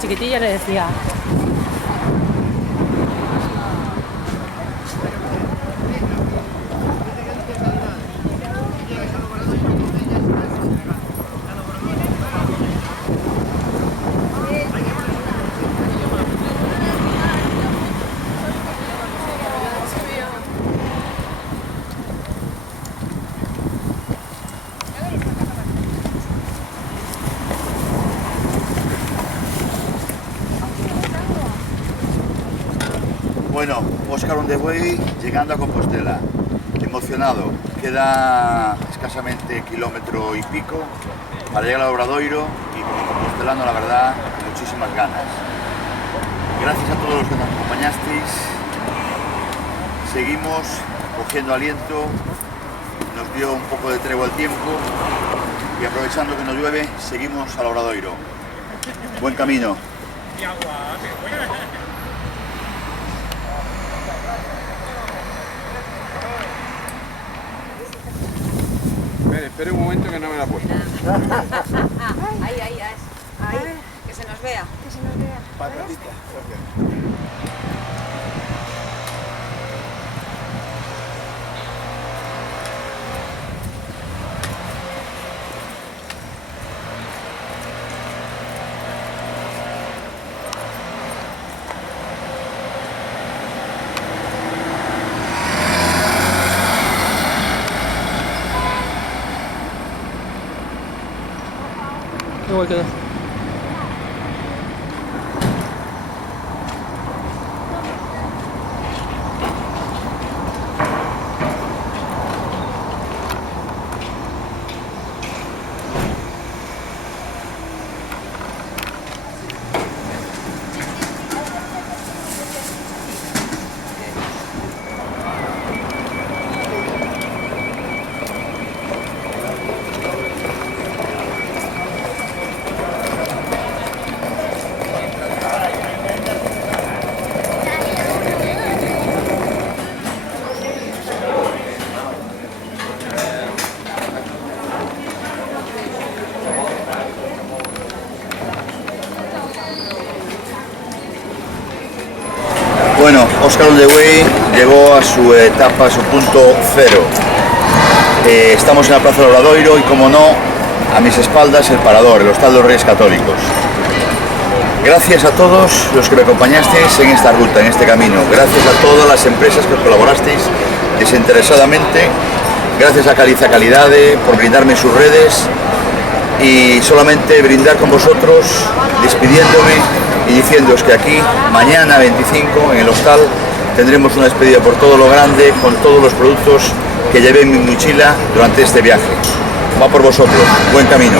chiquitilla le decía: Bueno, Óscar on the way, llegando a Compostela, emocionado, queda escasamente kilómetro y pico para llegar al Obradoiro y como compostelano, la verdad, con muchísimas ganas. Gracias a todos los que nos acompañasteis, seguimos cogiendo aliento, nos dio un poco de tregua el tiempo y aprovechando que no llueve, seguimos al Obradoiro. Buen camino. Espere un momento que no me la he puesto. Ahí, que se nos vea. Que se nos vea. Patatita. igual quedó. Bueno, Óscar on the way llegó a su etapa, a su punto cero. Estamos en la Plaza del Obradoiro y, como no, a mis espaldas el Parador, el Hostal de los Reyes Católicos. Gracias a todos los que me acompañasteis en esta ruta, en este camino. Gracias a todas las empresas que colaborasteis desinteresadamente. Gracias a Caliza Calidade por brindarme sus redes y solamente brindar con vosotros, despidiéndome y diciéndoos que aquí, mañana 25, en el hostal, tendremos una despedida por todo lo grande, con todos los productos que llevé en mi mochila durante este viaje. Va por vosotros, buen camino.